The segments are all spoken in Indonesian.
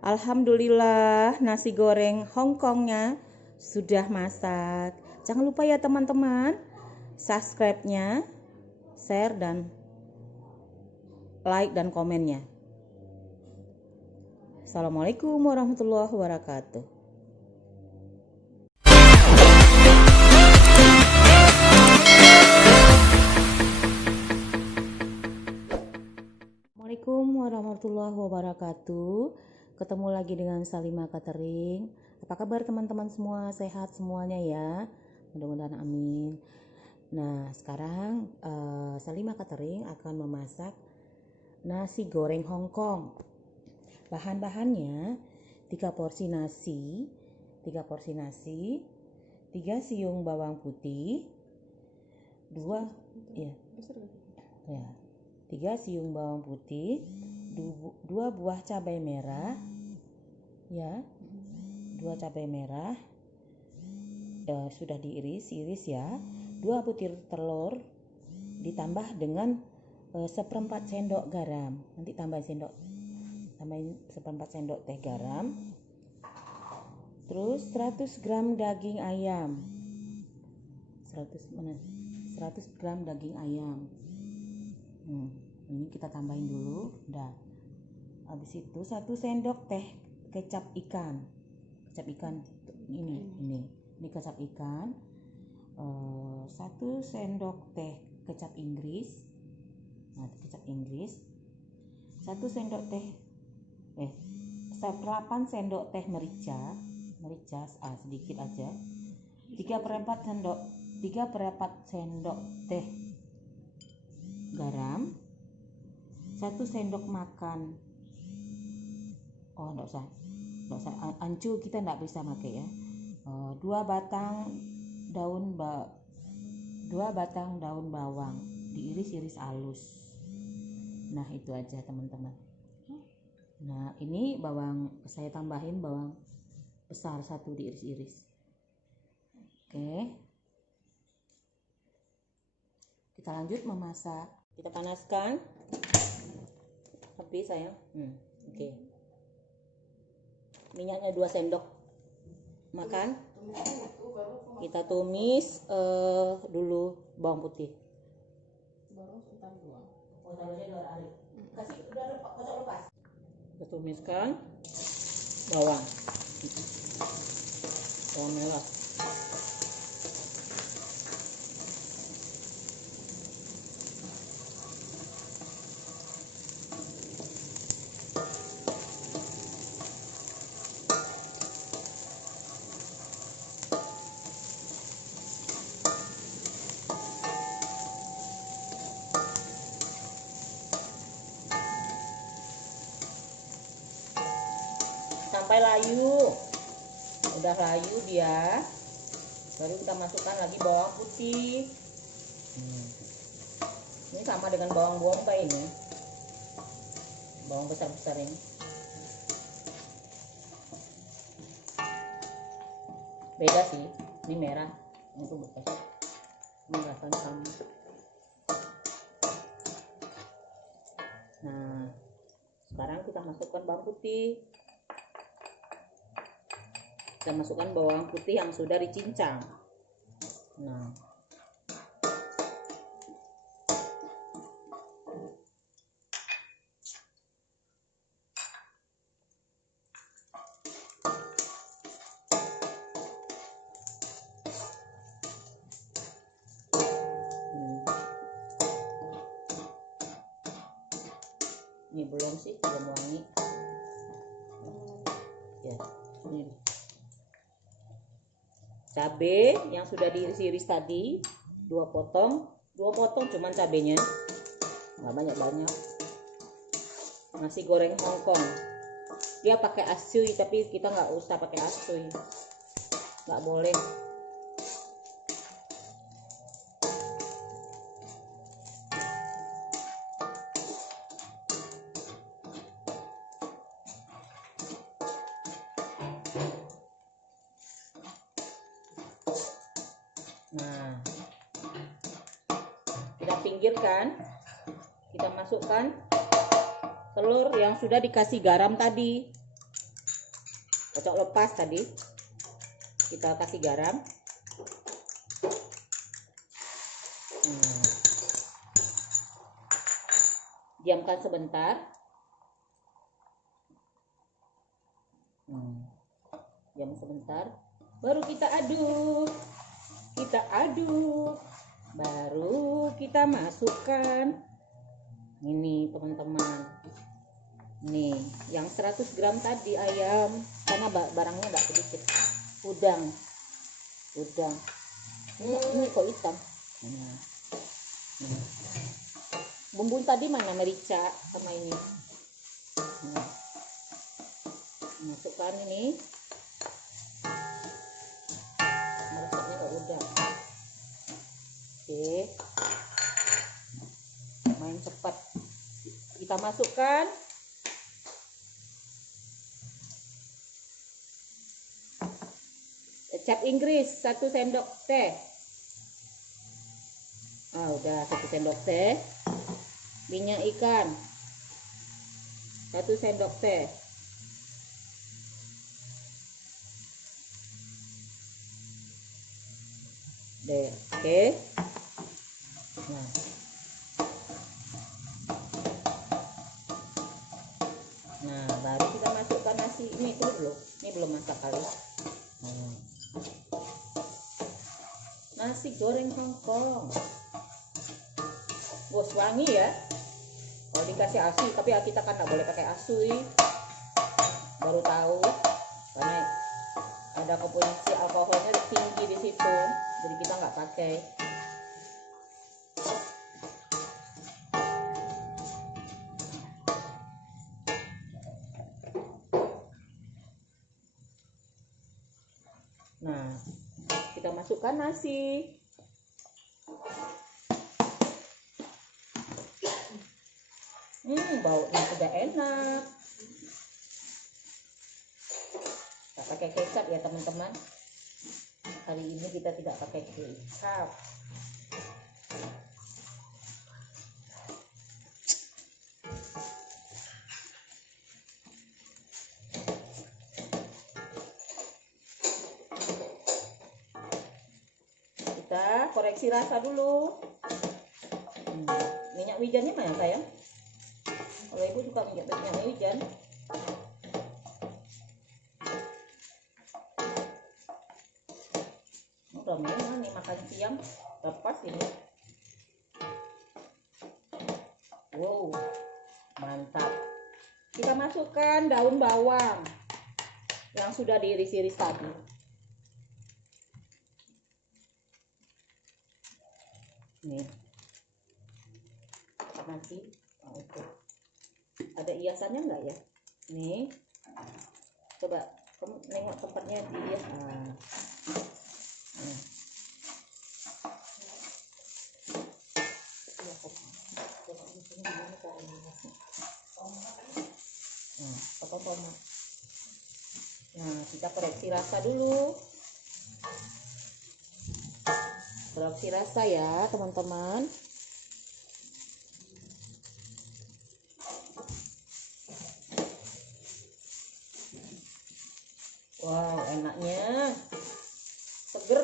Alhamdulillah nasi goreng Hongkongnya sudah masak. Jangan lupa ya teman-teman, subscribe-nya, share dan like dan komennya. Assalamualaikum warahmatullahi wabarakatuh. Assalamualaikum warahmatullahi wabarakatuh. Ketemu lagi dengan Salimah Catering. Apa kabar teman-teman semua? Sehat semuanya ya? Mudah-mudahan amin. Nah, sekarang Salimah Catering akan memasak nasi goreng Hongkong. Bahan-bahannya 3 porsi nasi, 3 siung bawang putih, 3 siung bawang putih, 2 buah cabai merah, ya, 2 cabai merah, sudah diiris ya, 2 butir telur, ditambah dengan 1/4 sendok garam, nanti tambahin 1/4 sendok teh garam, terus 100 gram daging ayam, 100 gram daging ayam. Ini kita tambahin dulu. Udah. Habis itu 1 sendok teh kecap ikan. Ini kecap ikan. 1 sendok teh kecap Inggris. Nah, kecap Inggris. 1 sendok teh 8 sendok teh merica sedikit aja. 3/4 sendok teh garam, 1 sendok makan. Enggak usah ancu, kita enggak bisa pakai ya. 2 batang daun bawang diiris-iris halus. Nah, itu aja teman-teman. Nah, ini bawang, saya tambahin bawang besar 1 diiris-iris. Oke. Kita lanjut memasak. Kita panaskan api sayang. Oke. Minyaknya 2 sendok makan. Kita tumis dulu bawang putih. Kita tumiskan bawang merah. Sampai layu, udah layu dia, baru kita masukkan lagi bawang putih. Ini sama dengan bawang bombay, ini bawang besar ini. Beda sih, ini merah, itu bekas, ini rasanya sama. Nah, sekarang kita masukkan bawang putih. Kita masukkan bawang putih yang sudah dicincang. Nah, ini belum wangi. Ya, ini cabai yang sudah diiris-iris tadi, 2 potong cuman cabenya, nggak banyak. Nasi goreng Hongkong, dia pakai asui, tapi kita nggak usah pakai asui, nggak boleh. Nah, kita pinggirkan, kita masukkan telur yang sudah dikasih garam tadi. kocok lepas tadi. Kita kasih garam. Diamkan sebentar. Diam sebentar. Baru kita aduk. Baru kita masukkan. Ini teman-teman. Nih, yang 100 gram tadi ayam, karena barangnya nggak sedikit. Udang. Ini kok hitam. Bumbu tadi mana, merica sama ini. Masukkan ini. Meresapnya kok udah. Oke. Main cepat. Kita masukkan kecap Inggris 1 sendok teh. Udah 1 sendok teh. Minyak ikan 1 sendok teh. Oke. Nah, baru kita masukkan nasi ini dulu. Ini belum masak kali. Nasi goreng Hongkong. Bos, wangi ya. Kalau dikasih ASI, tapi kita kan nggak boleh pakai ASI. Baru tahu, karena ada komposisi alkoholnya tinggi di situ, jadi kita nggak pakai. Nah, kita masukkan nasi. Baunya sudah enak. Tak pakai kecap ya teman-teman. Kali ini kita tidak pakai kecap. Kita koreksi rasa dulu. Minyak wijennya mana sayang? Kalau ibu suka minyak wijen. Udah memang nih makan siang lepas ini. Wow, mantap. Kita masukkan daun bawang yang sudah diiris-iris tadi. Nih, nanti ada hiasannya enggak ya? Nih, coba kamu nengok tempatnya dihias. Nah, kita koreksi rasa dulu. Koreksi rasa ya teman-teman. Wow, enaknya, seger.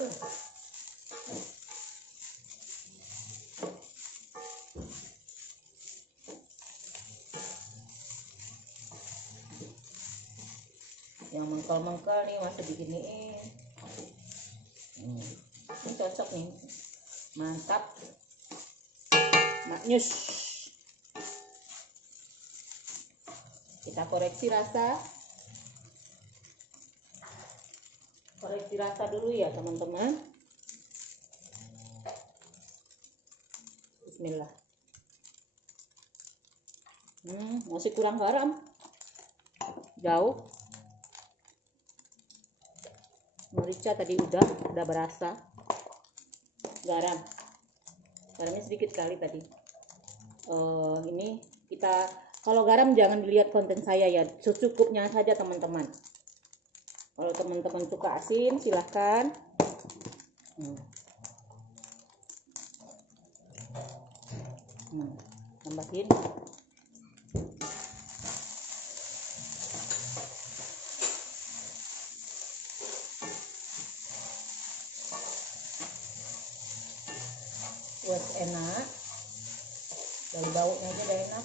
Yang mengkal-mengkal nih masih diginiin. Ini cocok nih, mantap, maknyus. Kita koreksi rasa. Koreksi rasa dulu ya teman-teman. Bismillah. Masih kurang garam. Jauh. Merica tadi udah berasa. Garamnya sedikit kali tadi. Ini kita, kalau garam jangan dilihat konten saya ya, secukupnya saja teman-teman. Kalau teman-teman suka asin silahkan. Tambahin. buat enak. Dari baunya aja udah enak.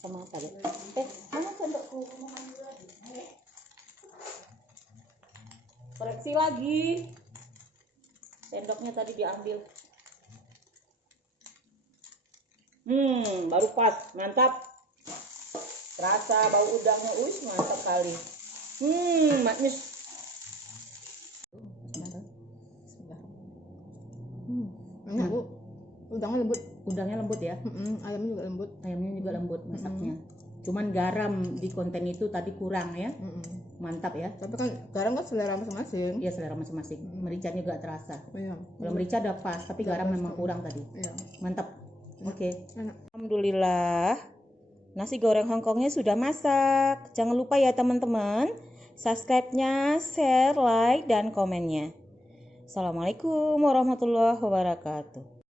Sama apa deh? Mana sendokku? Koreksi lagi. Sendoknya tadi diambil. Baru pas, mantap. Terasa bau udangnya, mantap kali. Manis. Enak Bu. Udangnya lembut. Udangnya lembut ya. Ayamnya juga lembut. Ayamnya juga lembut masaknya. Cuman garam di konten itu tadi kurang ya. Mantap ya. Tapi kan garam kan selera masing-masing. Iya, selera masing-masing. Mericanya juga terasa. Iya. Kalau merica udah pas, tapi garam memang kurang tadi. Iya. Mantap. Oke. Enak. Alhamdulillah. Nasi goreng Hongkongnya sudah masak. Jangan lupa ya teman-teman, subscribe-nya, share, like, dan komennya. Assalamualaikum warahmatullahi wabarakatuh.